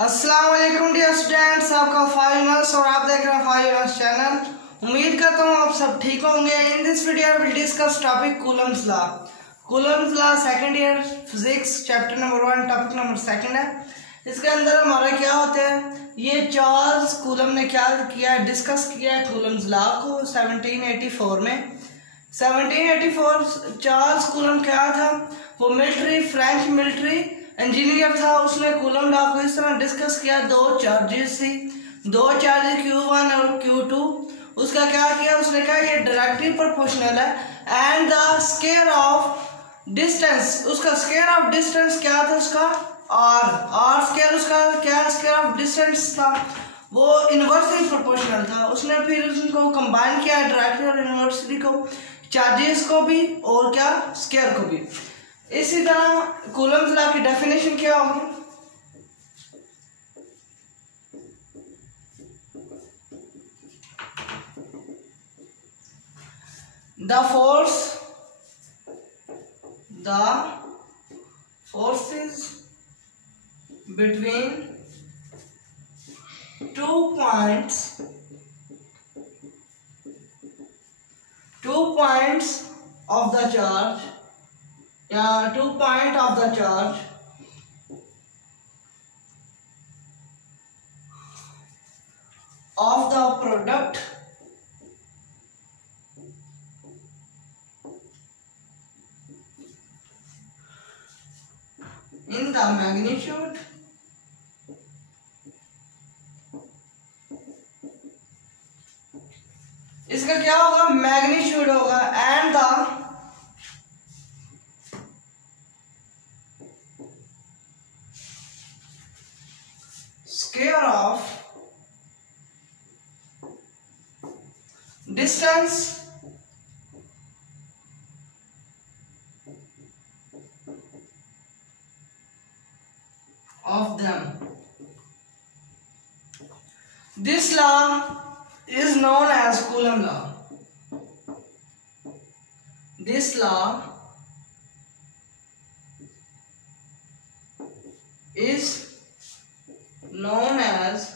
अस्सलाम वालेकुम dear students, आपका फाइनल्स और आप देख रहे हैं फाइनल्स चैनल। उम्मीद करता हूँ आप सब ठीक होंगे। In this video I will discuss topic Coulomb's law. Coulomb's law second year physics chapter number 1 topic number 2 है। इसके अंदर हमारा क्या होता है, ये चार्ल्स कूलम ने क्या किया, डिस्कस किया है कूलम्स लॉ को 1784 में। 1784 चार्ल्स कूलम क्या था, वो फ्रेंच मिलिट्री इंजीनियर था। उसने कूलम लॉ को इस तरह डिस्कस किया, दो चार्जेस Q1 और Q2। उसका क्या किया, उसने कहा ये डायरेक्टली प्रोपोर्शनल है and the square of distance, उसका स्क्वायर ऑफ डिस्टेंस क्या था, उसका आर स्क्वायर, उसका क्या स्क्वायर ऑफ डिस्टेंस था, वो इनवर्सली प्रोपोर्शनल था। उसने फिर उनको कंबाइन किया डायरेक्टली और इनवर्सली को, चार्जेस को भी और क्या स्क्वायर को भी। इसी तरह कूलम्स लॉ की डेफिनेशन क्या होगी, the forces between 2 points of the charge, 2 point of the charge of the product in the magnitude इसका क्या होगा, मैग्नीट्यूड होगा and the square of distance of them. This law is known as Coulomb law. This law is known as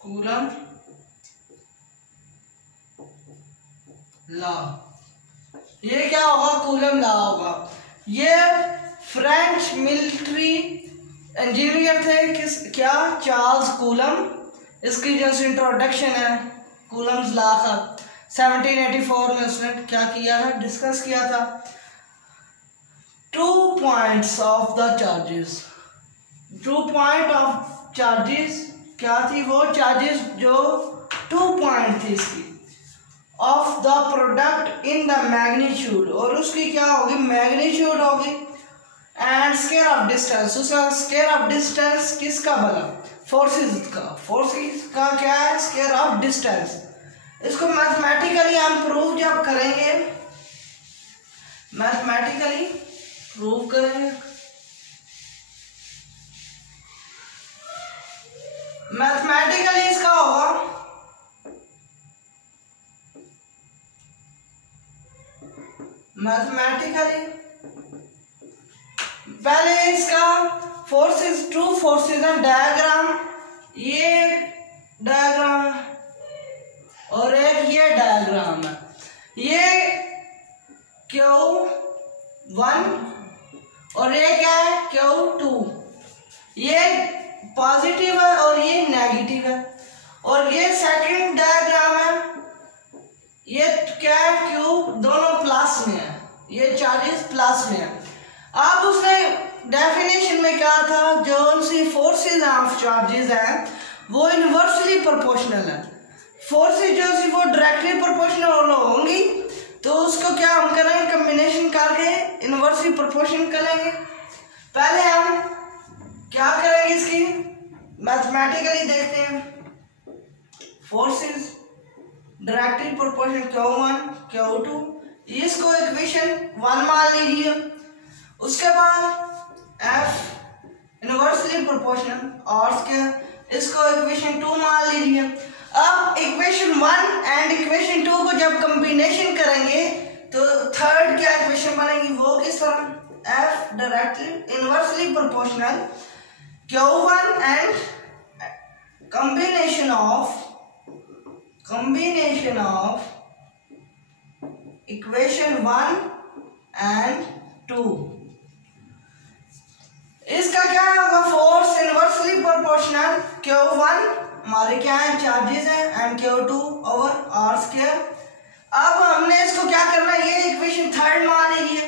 Coulomb law। ये क्या होगा, coulomb law होगा। ये French military engineer थे, क्या चार्ल्स कूलम। इसकी जो इंट्रोडक्शन है कूलम्स लॉ का 1784 में उसने क्या किया था, डिस्कस किया था। 2 points of the charges, 2 point of charges क्या थी, वो चार्जेस जो 2 point थी इसकी, of the product in the magnitude, और उसकी क्या होगी, मैग्नीट्यूड होगी एंड स्क्वायर ऑफ डिस्टेंस। उसका स्क्वायर ऑफ डिस्टेंस किसका बना, फोर्सेस का क्या है, स्क्वायर ऑफ डिस्टेंस। इसको मैथमेटिकली हम प्रूव जब करेंगे, मैथमेटिकली प्रूव करेंगे, मैथमेटिकली इसका होगा पहले इसका फोर्सेस, 2 फोर्सेस है, डायग्राम, ये डायग्राम है और एक ये डायग्राम है। ये Q1 और ये क्या है, Q2। ये पॉजिटिव है और ये नेगेटिव है, और ये सेकंड डायग्राम है, ये क्या है, Q दोनों प्लस में है, ये चार्जेस प्लस में है। अब उसने डेफिनेशन में क्या था, जो सी फोर्सेस ऑफ चार्जेस हैं वो इनवर्सली प्रोपोर्शनल है। फोर्सेस जो सी वो डायरेक्टली प्रोपोर्शनल होंगी, तो उसको क्या हम करेंगे, कॉम्बिनेशन करके इनवर्सली प्रोपोर्शन करेंगे। पहले हम क्या करेंगे, इसकी मैथमेटिकली देखते हैं। Forces directly proportional Q1 Q2, इसको इक्वेशन 1 मान लीजिए। उसके बाद F इनवर्सली प्रोपोर्शनल और इसको इक्वेशन 2 मान लीजिए। अब इक्वेशन 1 एंड इक्वेशन 2 को जब कॉम्बिनेशन करेंगे तो थर्ड क्या इक्वेशन बनेगी, वो किस तरह directly inversely proportional Q1 and combination of equation 1 and 2। इसका क्या होगा, फोर्स इनवर्सली प्रोपोर्शनल Q1 हमारे क्या है, चार्जेस हैं, and Q2 over R square. अब हमने इसको क्या करना है, ये इक्वेशन थर्ड मान लीजिए,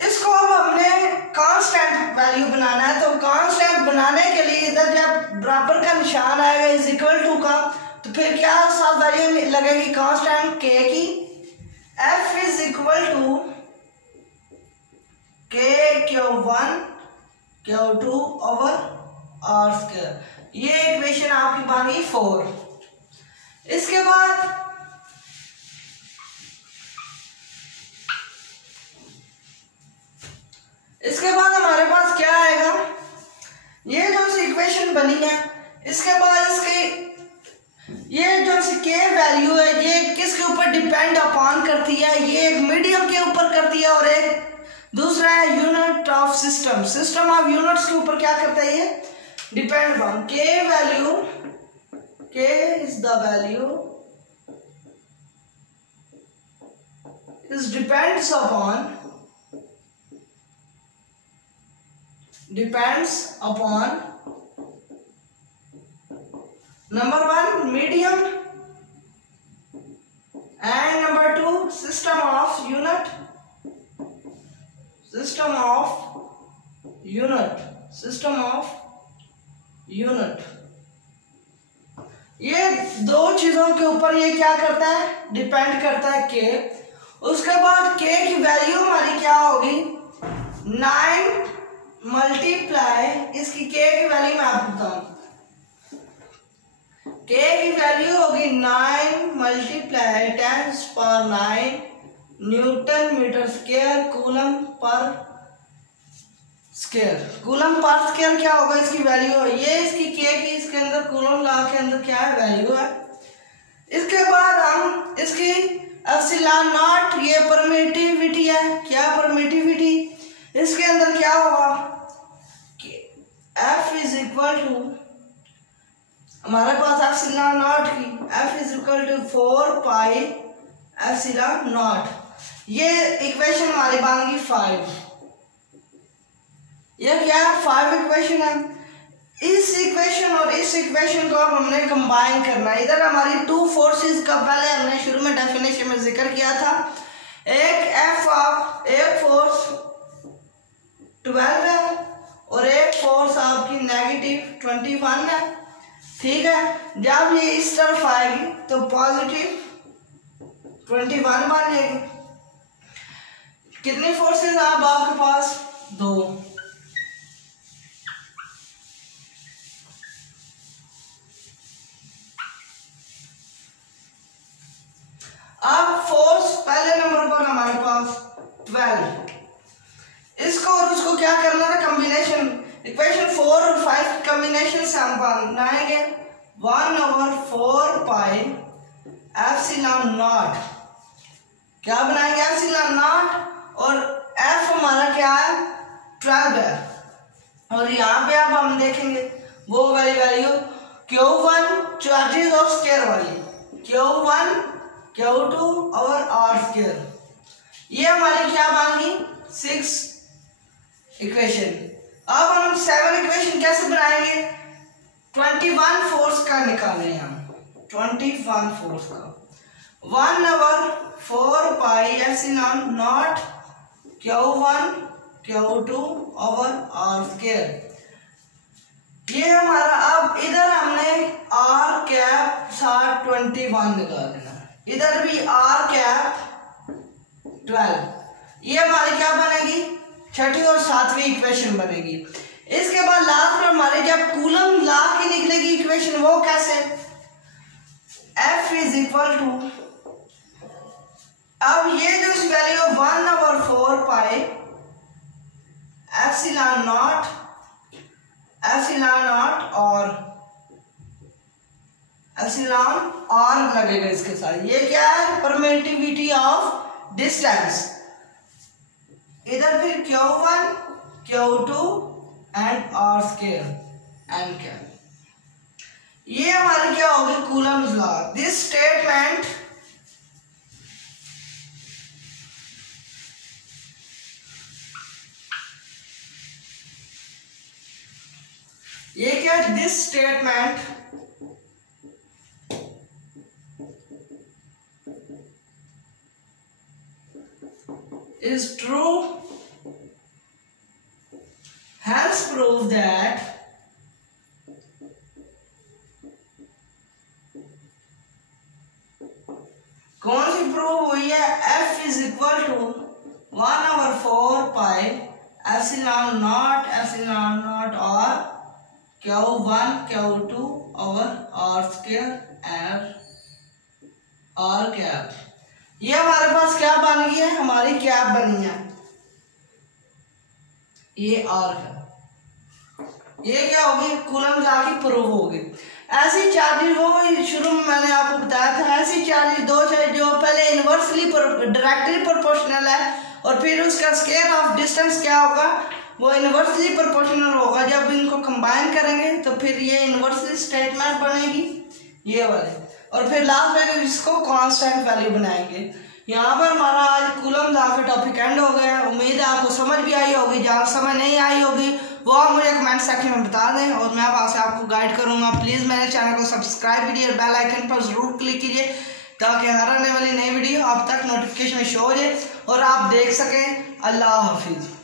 इसको अब हमने कांस्टेंट वैल्यू बनाना है। तो कांस्टेंट बनाने के लिए इधर जब बराबर का निशान आएगा इज इक्वल टू का, तो फिर क्या साथ वैल्यू लगेगी कांस्टेंट k की, f is equal to k Q1 Q2 over R square. ये इक्वेशन आपकी बन गई 4। इसके बाद हमारे पास क्या आएगा, ये जो सी इक्वेशन बनी है, इसके बाद इसके ये जो सी के वैल्यू है ये किसके ऊपर डिपेंड अपॉन करती है, ये एक मीडियम के ऊपर करती है और एक दूसरा है unit of system of units के ऊपर क्या करता है, ये डिपेंड अपॉन के वैल्यू, के is the value is depends upon number 1 medium and number 2 system of unit। ये दो चीजों के ऊपर ये क्या करता है, डिपेंड करता है के। उसके बाद के की वैल्यू हमारी क्या होगी, 9 मल्टीप्लाई इसकी के की वैल्यू मैं आपको बताऊं, के की वैल्यू होगी 9 multiply 10⁹ newton metre square coulomb पर स्क्वायर क्या होगा, इसकी वैल्यू है ये, इसकी के की इसके अंदर कूलम लॉ के अंदर क्या है, वैल्यू है। इसके बाद हम इसकी एप्सिलॉन नॉट, ये परमिटिविटी है, क्या परमिटिविटी, इसके अंदर क्या होगा, F इज इक्वल टू हमारे पास एप्सिलॉन नॉट की F is equal to 4 pi epsilon naught. ये इक्वेशन हमारी बन गई 5। ये क्या है, 5 इक्वेशन है। इस इक्वेशन और इस इक्वेशन को अब हमने कंबाइन करना है। इधर हमारी 2 फोर्सेस का पहले हमने शुरू में डेफिनेशन में जिक्र किया था, एक फोर्स 12 है और एक फोर्स आपकी नेगेटिव 21 है, ठीक है। जब ये इस तरफ आएगी तो पॉजिटिव 21 बन जाएगी। कितनी फोर्सेस हैं अब आपके पास, 2। अब फोर्स पहले नंबर पर हमारे पास 12, इसको और उसको क्या करना है, कॉम्बिनेशन, इक्वेशन 4 और 5 कॉम्बिनेशन से हम बनाएंगे 1/4 पाई एप्सिलॉन नॉट। क्या बनाएंगे, एप्सिलॉन नॉट, और F हमारा क्या है, 12 है। और यहाँ पे अब हम देखेंगे वो वाली value Q1 charges of square वाली, Q1 Q2 और R स्क्वायर। ये हमारी क्या बन गई 6 इक्वेशन। अब हम 7 इक्वेशन कैसे बनाएंगे, 21 फोर्स का निकालें हम, 21 फोर्स का 1/4 pi epsilon not Q1 Q2 over R square. ये हमारा, अब इधर हमने R कैप साथ 21 निकाल देना, इधर भी R कैप 12। ये हमारी क्या बनेगी, छठी और 7वीं इक्वेशन बनेगी। इसके बाद लास्ट में हमारे जब कूलम लॉ की निकलेगी इक्वेशन, वो कैसे, F इज इक्वल टू, अब ये जो वैल्यू 1/4 पाई एप्सिलॉन नॉट और एप्सिलॉन R लगेगा इसके साथ। ये क्या है, परमिटिविटी ऑफ डिस्टेंस। इधर फिर Q1 Q2 and R square N cap. ये हमारी क्या होगी कूलम्स लॉ। दिस स्टेटमेंट ये क्या, this statement is true, hence prove that कौन सी प्रूव हुई है, F is equal to 1/4 pi epsilon naught और Q1 Q2 over R square R cap. ये हमारे पास क्या बन गई है, हमारी कैप बनी है, ये R है। ये क्या होगी, कूलम लॉ की प्रूव होगी। ऐसी चार्जेस वो शुरू में मैंने आपको बताया था, ऐसी चार्जेस दो चार्ज जो पहले इनवर्सली डायरेक्टली प्रोपोर्शनल है और फिर उसका स्क्वायर ऑफ डिस्टेंस क्या होगा, वो इनवर्सली प्रोपोर्शनल होगा। जब इनको कंबाइन करेंगे तो फिर ये इनवर्सली स्टेटमेंट बनेगी ये वाली, और फिर लास्ट में इसको कांस्टेंट वैल्यू बनाएंगे। यहाँ पर हमारा आज कूलम लॉ का टॉपिक एंड हो गया। उम्मीद है आपको समझ भी आई होगी। जहाँ समझ नहीं आई होगी वो आप मुझे कमेंट सेक्शन में बता दें और मैं वहाँ से आपको गाइड करूँगा। प्लीज़ मेरे चैनल को सब्सक्राइब कीजिए और बेल आइकन पर ज़रूर क्लिक कीजिए ताकि हर आने वाली नई वीडियो आप तक नोटिफिकेशन में शो हो जाए और आप देख सकें। अल्लाह हाफिज़।